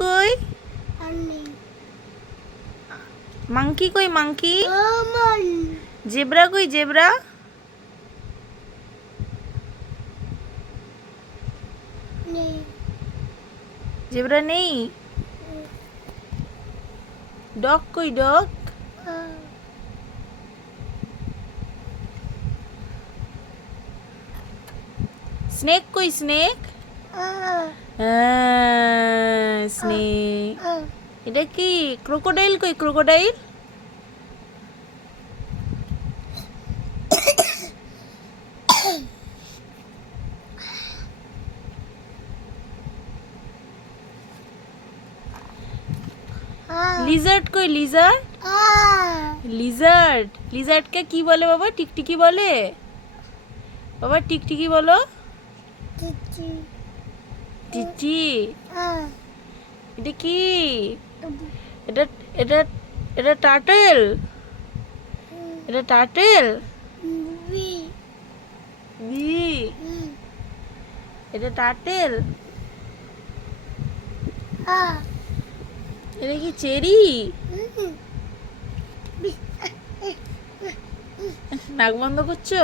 কই? মাংকি কই? Monkey? Zebra কই? জেব্রা? জেব্রা নেই? ডগ কই? ডগ? স্নেক কই? স্নেক? স্নেক। এটা কি? ক্রোকোডাইল কই? ক্রোকোডাইল? লিজার্ড কই? লিজার্ড? লিজার্ড। লিজার্ডকে কি বলে বাবা? টিকটিকি বলে? বাবা টিকটিকি বলো। টিটি। এটা কি? এটা এটা এটা টার্টেল? এটা টার্টেল? বি। এটা টার্টেল? এটা কি চেরি? নাক বন্ধ করছো?